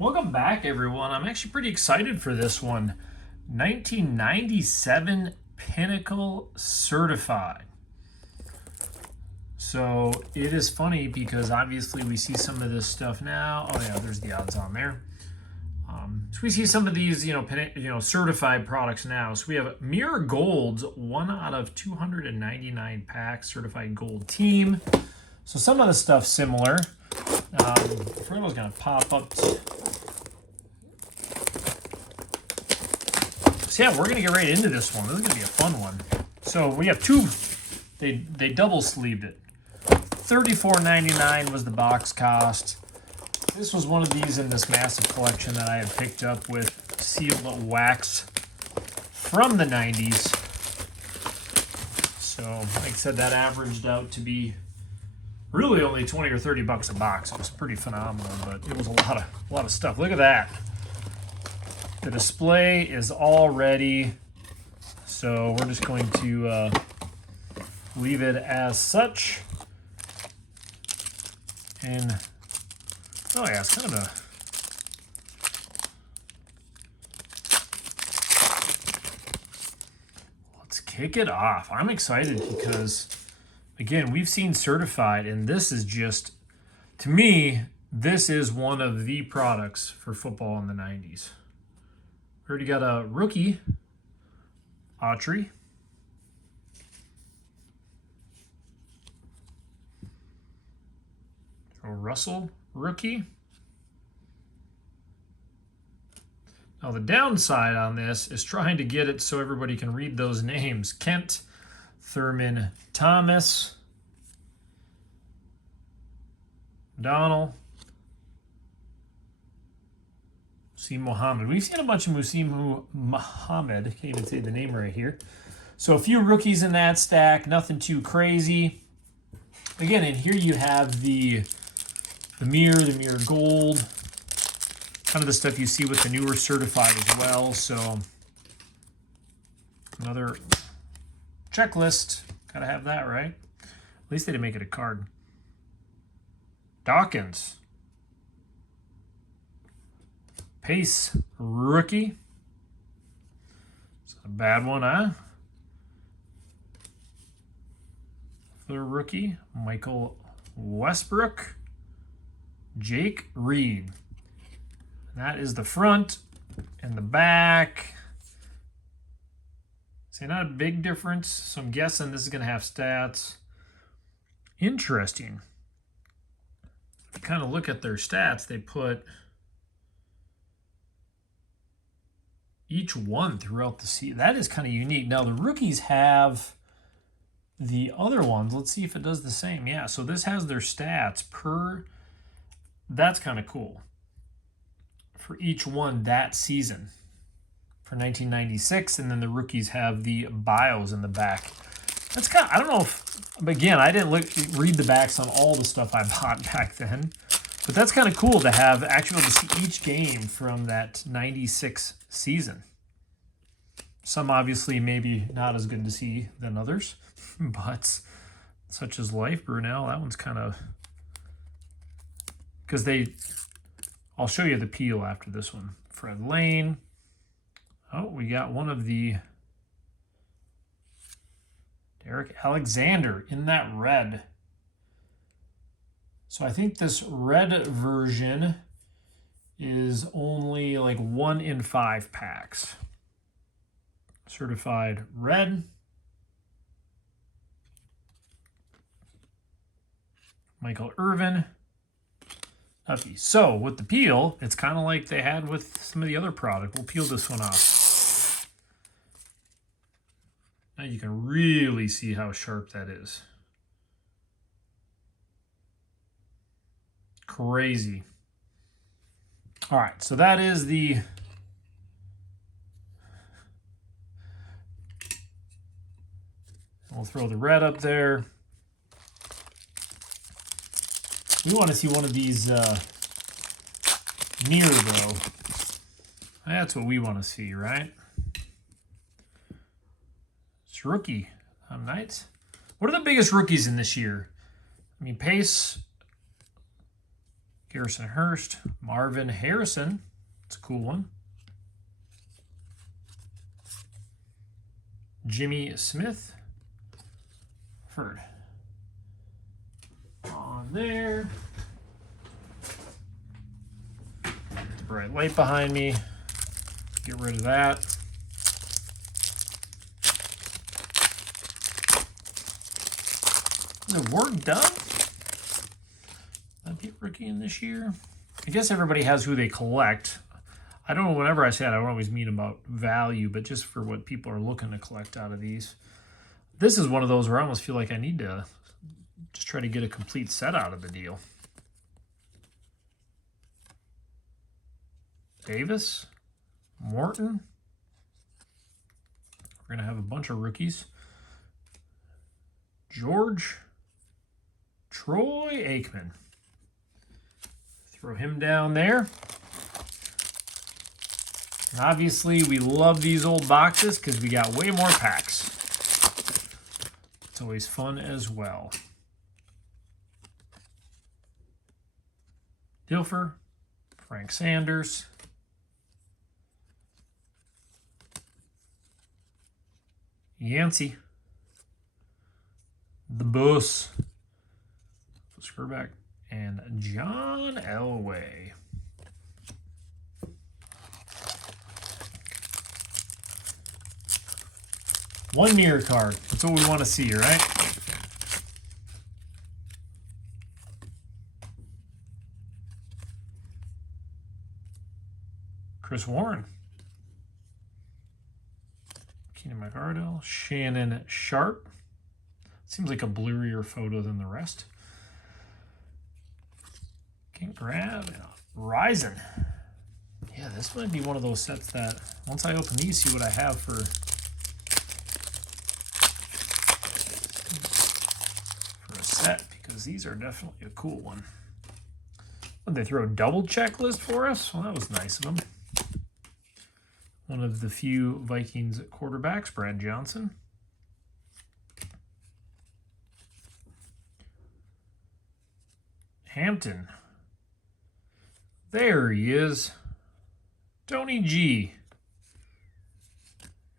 Welcome back, everyone. I'm actually pretty excited for this one. 1997 Pinnacle Certified. So it is funny because obviously we see some of this stuff now. Oh yeah, there's the odds on there. So we see some of these, certified products now. So we have Mirror Gold's 1 out of 299 packs certified gold team. So some of the stuff similar. Frodo's gonna pop up. So yeah, we're gonna get right into this one. This is gonna be a fun one. So we have two. They double sleeved it. $34.99 was the box cost. This was one of these in this massive collection that I had picked up with sealed wax from the 90s. So like I said, that averaged out to be really only 20 or 30 bucks a box. It was pretty phenomenal, but it was a lot of stuff. Look at that. The display is all ready, so we're just going to leave it as such. And oh yeah, it's kind of a let's kick it off. I'm excited because again, we've seen certified, and this is just, to me, this is one of the products for football in the 90s. We already got a rookie, Autry. A Russell rookie. Now the downside on this is trying to get it so everybody can read those names. Kent, Thurman, Thomas, Donald, Muhsin Muhammad. We've seen a bunch of Muhsin Muhammad. Can't even say the name right here. So a few rookies in that stack. Nothing too crazy. Again, and here you have the mirror gold. Kind of the stuff you see with the newer certified as well. So another checklist. Gotta have that, right? At least they didn't make it a card. Dawkins. Pace rookie. It's not a bad one, huh? The rookie, Michael Westbrook. Jake Reed. That is the front and the back. See, not a big difference. So I'm guessing this is going to have stats. Interesting. If you kind of look at their stats, they put each one throughout the season. That is kind of unique. Now, the rookies have the other ones. Let's see if it does the same. Yeah, so this has their stats per. That's kind of cool. For each one that season for 1996, and then the rookies have the bios in the back. That's kind of, I don't know if, again, I didn't read the backs on all the stuff I bought back then, but that's kind of cool to have actually able to see each game from that 96 season. Some obviously maybe not as good to see than others, but such as life. Brunel, that one's kind of, because I'll show you the peel after this one. Fred Lane. Oh, we got one of the Derek Alexander in that red. So I think this red version is only like 1 in 5 packs. Certified red. Michael Irvin. So with the peel, it's kind of like they had with some of the other product. We'll peel this one off. Now you can really see how sharp that is. Crazy. All right, so that is the we'll throw the red up there. We want to see one of these near, though. That's what we want to see, right? It's rookie. Nice. What are the biggest rookies in this year? I mean, Pace Garrison Hurst, Marvin Harrison. It's a cool one. Jimmy Smith. Ford. On there. Bright light behind me. Get rid of that. The work done? That be a rookie in this year? I guess everybody has who they collect. I don't know, whenever I say it, I don't always mean about value, but just for what people are looking to collect out of these. This is one of those where I almost feel like I need to just try to get a complete set out of the deal. Davis, Morton. We're going to have a bunch of rookies. George, Troy Aikman. Throw him down there. And obviously, we love these old boxes because we got way more packs. It's always fun as well. Dilfer, Frank Sanders. Yancey. The Bus. Throwback. And John Elway. One mirror card. That's what we want to see, right? Chris Warren. Keenan McArdle. Shannon Sharp. Seems like a blurrier photo than the rest. Can't grab. Ryzen. Yeah, this might be one of those sets that once I open these, see what I have for a set, because these are definitely a cool one. Did they throw a double checklist for us? Well, that was nice of them. One of the few Vikings quarterbacks, Brad Johnson. Hampton. There he is. Tony G.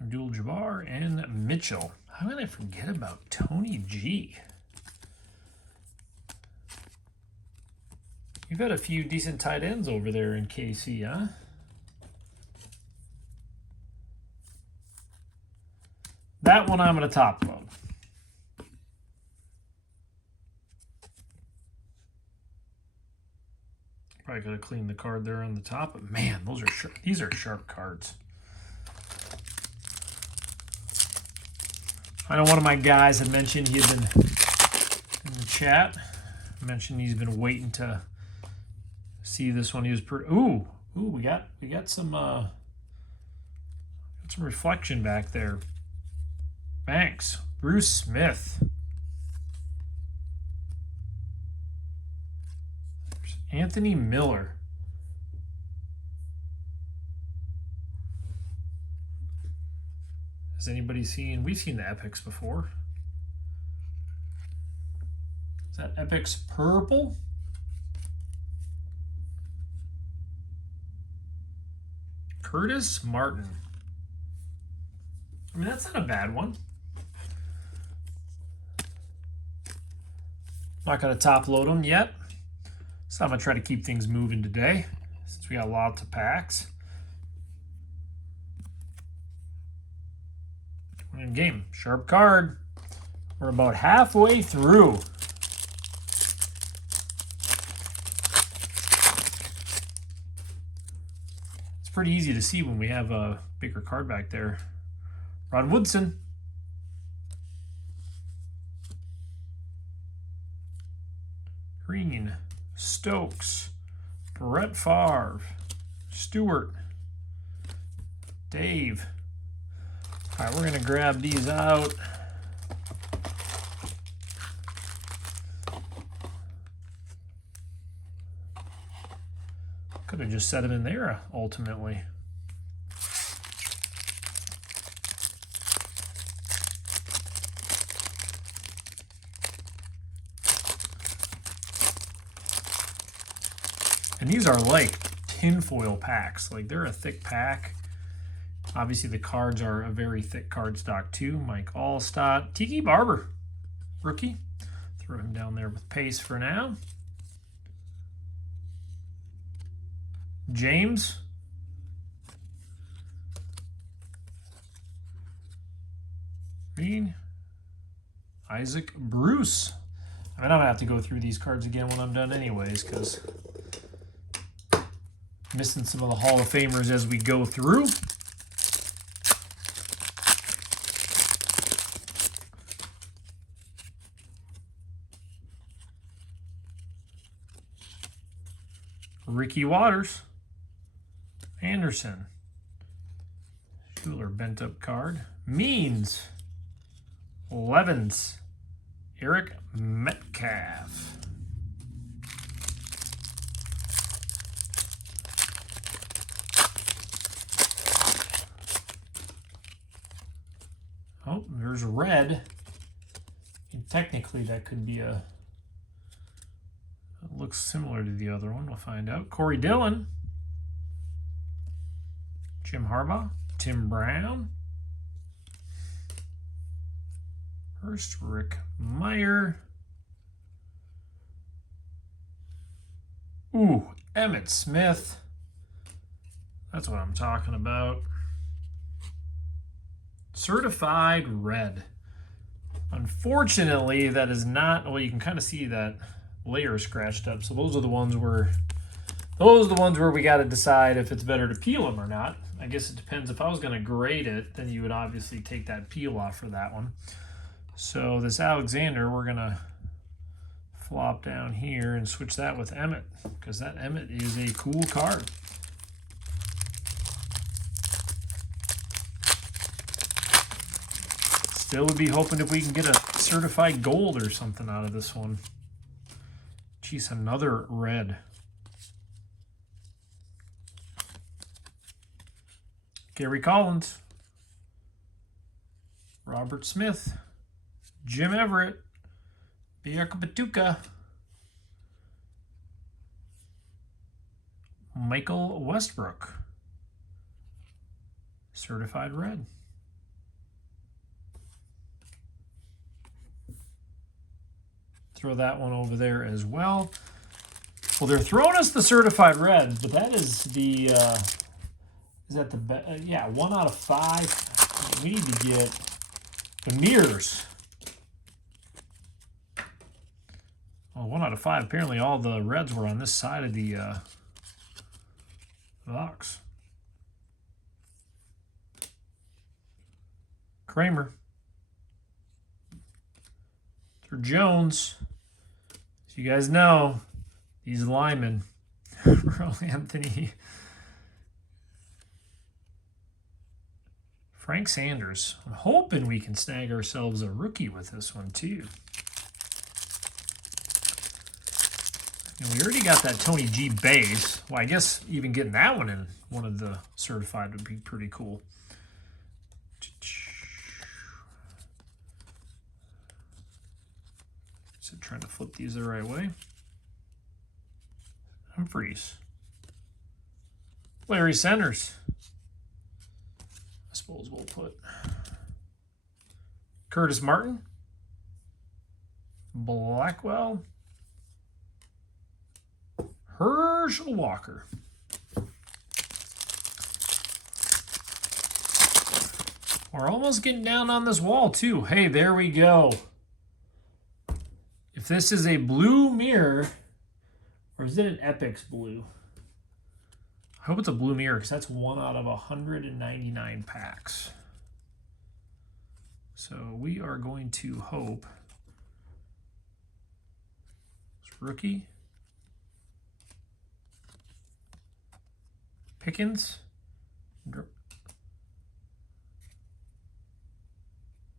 Abdul-Jabbar and Mitchell. How did I forget about Tony G? You've had a few decent tight ends over there in KC, huh? That one I'm going to top load. Probably could have cleaned the card there on the top, but man, those are sharp. These are sharp cards. I know one of my guys had mentioned he had been in the chat. Mentioned he's been waiting to see this one. He was pretty. Ooh, we got some reflection back there. Thanks, Bruce Smith. Anthony Miller. Has anybody seen? We've seen the Epics before. Is that Epics purple? Curtis Martin. I mean, that's not a bad one. Not going to top load them yet. So I'm going to try to keep things moving today since we got lots of packs. In game, sharp card. We're about halfway through. It's pretty easy to see when we have a bigger card back there. Rod Woodson. Green. Stokes, Brett Favre, Stewart, Dave. All right, we're going to grab these out. Could have just set them in there ultimately. And these are like tinfoil packs. Like, they're a thick pack. Obviously, the cards are a very thick card stock too. Mike Allstott. Tiki Barber, rookie. Throw him down there with pace for now. James. Green. Isaac Bruce. I mean, I'm going to have to go through these cards again when I'm done anyways, because missing some of the Hall of Famers as we go through. Ricky Waters. Anderson. Schuler bent up card. Means. Levens. Eric Metcalf. Oh, there's red. And technically, that could be a... It looks similar to the other one. We'll find out. Corey Dillon. Jim Harbaugh. Tim Brown. First, Rick Meyer. Ooh, Emmitt Smith. That's what I'm talking about. Certified red. Unfortunately, that is not, well, you can kind of see that layer scratched up. So those are the ones where we got to decide if it's better to peel them or not. I guess it depends. If I was going to grade it, then you would obviously take that peel off for that one. So this Alexander, we're going to flop down here and switch that with Emmitt, because that Emmitt is a cool card. Still would be hoping if we can get a certified gold or something out of this one. Jeez, another red. Gary Collins. Robert Smith. Jim Everett. Bianca Batuka. Michael Westbrook. Certified red. Throw that one over there as well. Well, they're throwing us the certified red, but that is the, is that the, yeah, 1 out of 5. We need to get the mirrors. Well, 1 out of 5. Apparently all the reds were on this side of the box. Kramer. For Jones. As you guys know, these linemen. Earl Anthony. Frank Sanders. I'm hoping we can snag ourselves a rookie with this one too. And we already got that Tony G base. Well, I guess even getting that one in one of the certified would be pretty cool. So trying to flip these the right way. Humphreys. Larry Centers. I suppose we'll put Curtis Martin. Blackwell. Herschel Walker. We're almost getting down on this wall too. Hey, there we go. If this is a blue mirror, or is it an Epix blue? I hope it's a blue mirror because that's 1 out of 199 packs. So we are going to hope. It's rookie. Pickens.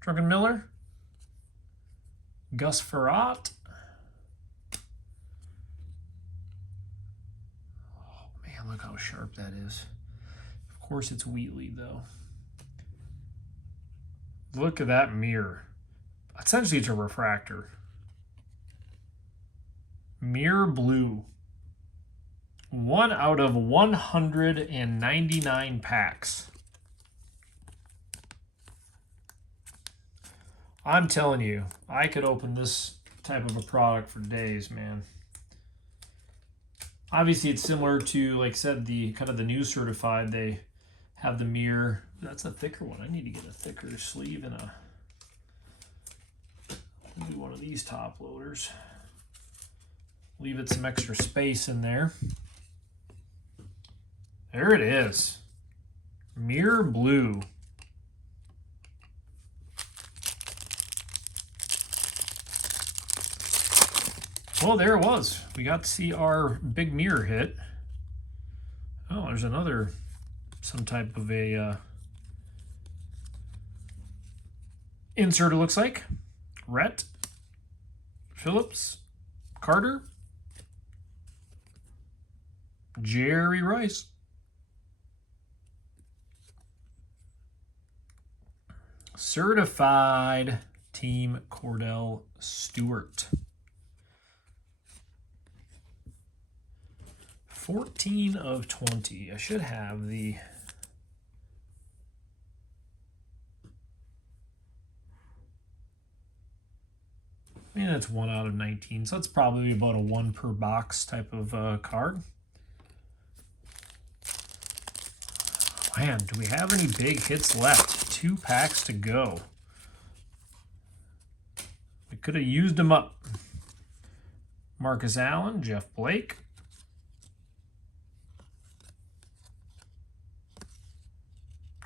Drunken Miller. Gus Frerotte. Oh man, look how sharp that is. Of course it's Wheatley though. Look at that mirror. Essentially it's a refractor. Mirror blue. 1 out of 199 packs. I'm telling you, I could open this type of a product for days, man. Obviously, it's similar to, like I said, the kind of the new certified. They have the mirror. That's a thicker one. I need to get a thicker sleeve and a... I'll do one of these top loaders. Leave it some extra space in there. There it is. Mirror blue. Well, there it was. We got to see our big mirror hit. Oh, there's another, some type of a insert, it looks like. Rhett, Phillips, Carter, Jerry Rice. Certified Team Cordell Stewart. 14 of 20. I should have the... I mean, that's 1 out of 19, so that's probably about a 1 per box type of card. Man, do we have any big hits left? 2 packs to go. We could have used them up. Marcus Allen, Jeff Blake.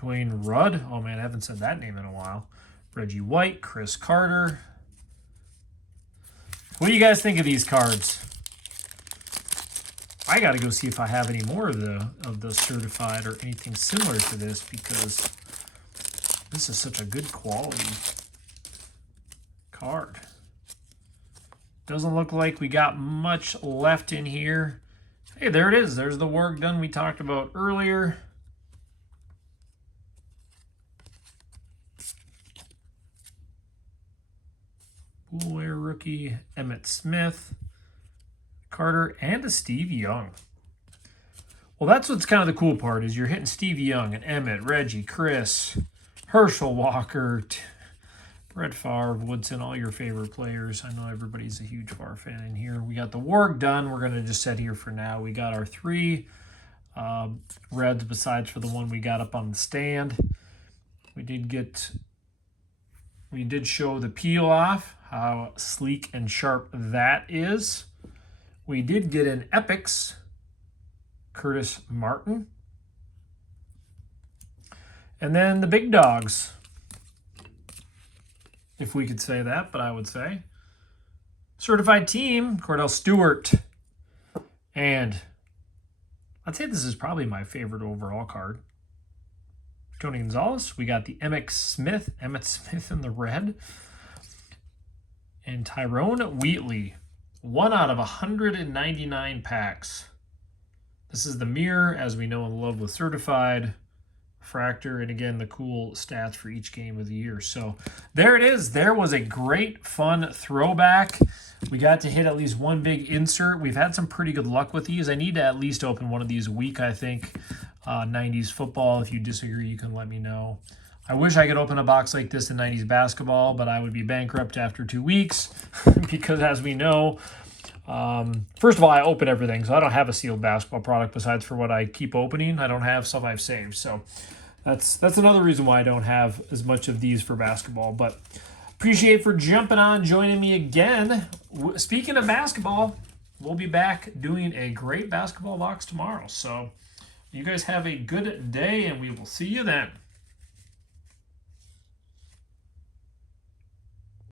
Dwayne Rudd. Oh, man, I haven't said that name in a while. Reggie White, Chris Carter. What do you guys think of these cards? I got to go see if I have any more of the certified or anything similar to this, because this is such a good quality card. Doesn't look like we got much left in here. Hey, there it is. There's the work done we talked about earlier. Poolware rookie, Emmitt Smith, Carter, and a Steve Young. Well, that's what's kind of the cool part, is you're hitting Steve Young and Emmitt, Reggie, Chris, Herschel Walker, Brett Favre, Woodson, all your favorite players. I know everybody's a huge Favre fan in here. We got the work done. We're going to just set here for now. We got our 3 reds besides for the one we got up on the stand. We did show the peel off, how sleek and sharp that is. We did get an Epics, Curtis Martin. And then the big dogs, if we could say that, but I would say. Certified Team, Cordell Stewart. And I'd say this is probably my favorite overall card. Tony Gonzalez. We got the Emmitt Smith in the red. And Tyrone Wheatley. 1 out of 199 packs. This is the mirror, as we know and love with certified. Fractor, and again, the cool stats for each game of the year. So there it is. There was a great, fun throwback. We got to hit at least one big insert. We've had some pretty good luck with these. I need to at least open one of these a week, I think. 90s football. If you disagree, you can let me know. I wish I could open a box like this in 90s basketball, but I would be bankrupt after 2 weeks because, as we know, first of all, I open everything, so I don't have a sealed basketball product besides for what I keep opening. I don't have some I've saved, so that's another reason why I don't have as much of these for basketball. But appreciate for jumping on, joining me again. Speaking of basketball, we'll be back doing a great basketball box tomorrow. So you guys have a good day, and we will see you then.